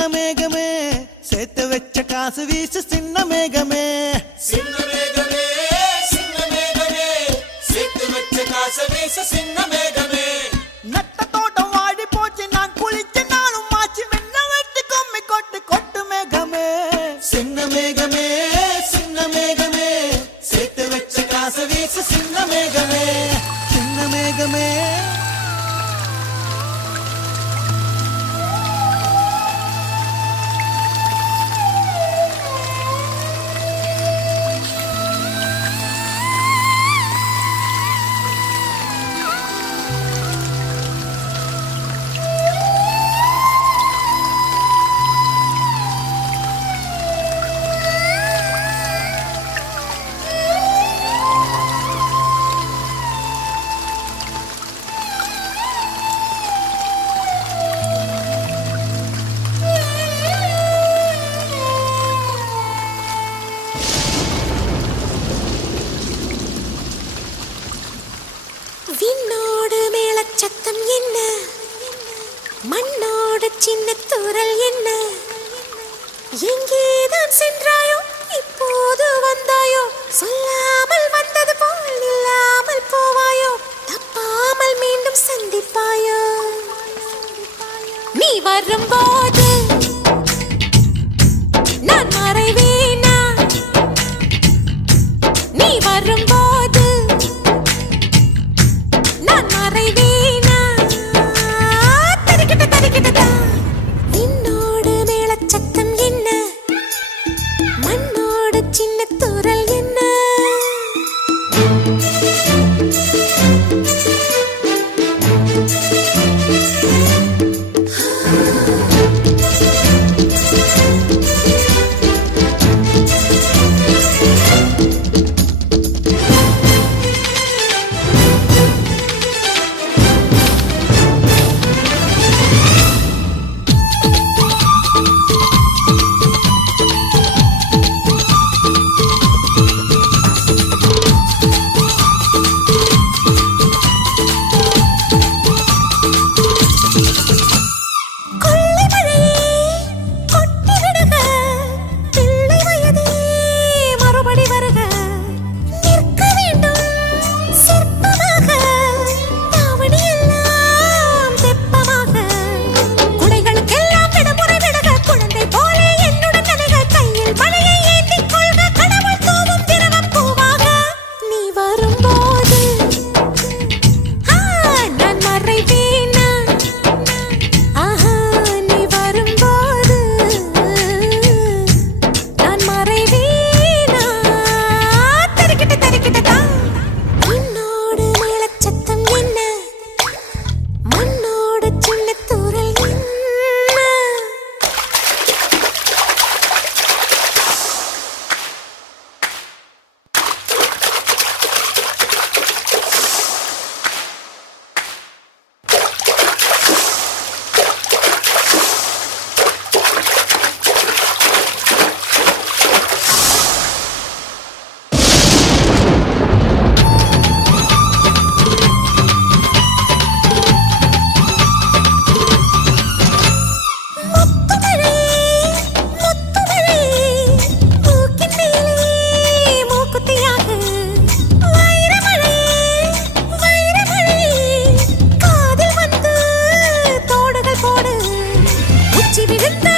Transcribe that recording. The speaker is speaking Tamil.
சின்ன மேகமே சேர்த்து வச்ச காசு வீசு சின்ன மேகமே சின்ன மேகமே சின்ன மேகமே சேர்த்து வச்ச காசு வீசு சின்ன மேகமே நட்ட தோட்டம் வாடி போச்சு நான் குளிச்ச நானும் மாச்சு மென்ன வெட்டி கொம்மி கொட்டு கொட்டு மேகமே சின்ன மேகமே சின்ன மேகமே சேர்த்து வச்ச காசு வீசு சின்ன மேகமே சின்ன மேகமே விண்ணோடு மேளச்சத்தம் என்ன மண்ணோடு சின்ன தூரல் என்ன எங்கேதான் சென்றாயோ இப்போது வந்தாயோ சொல்லாமல் வந்தது போல் இல்லாமல் போவாயோ தப்பாமல் மீண்டும் சந்திப்பாயோ நீ வரும்போது நான் மறைவேனா நீ வரும்போது விண்ணோடு மேளச்சத்தம் என்ன மண்ணோடு சின்ன தூரல் என்ன விழுந்த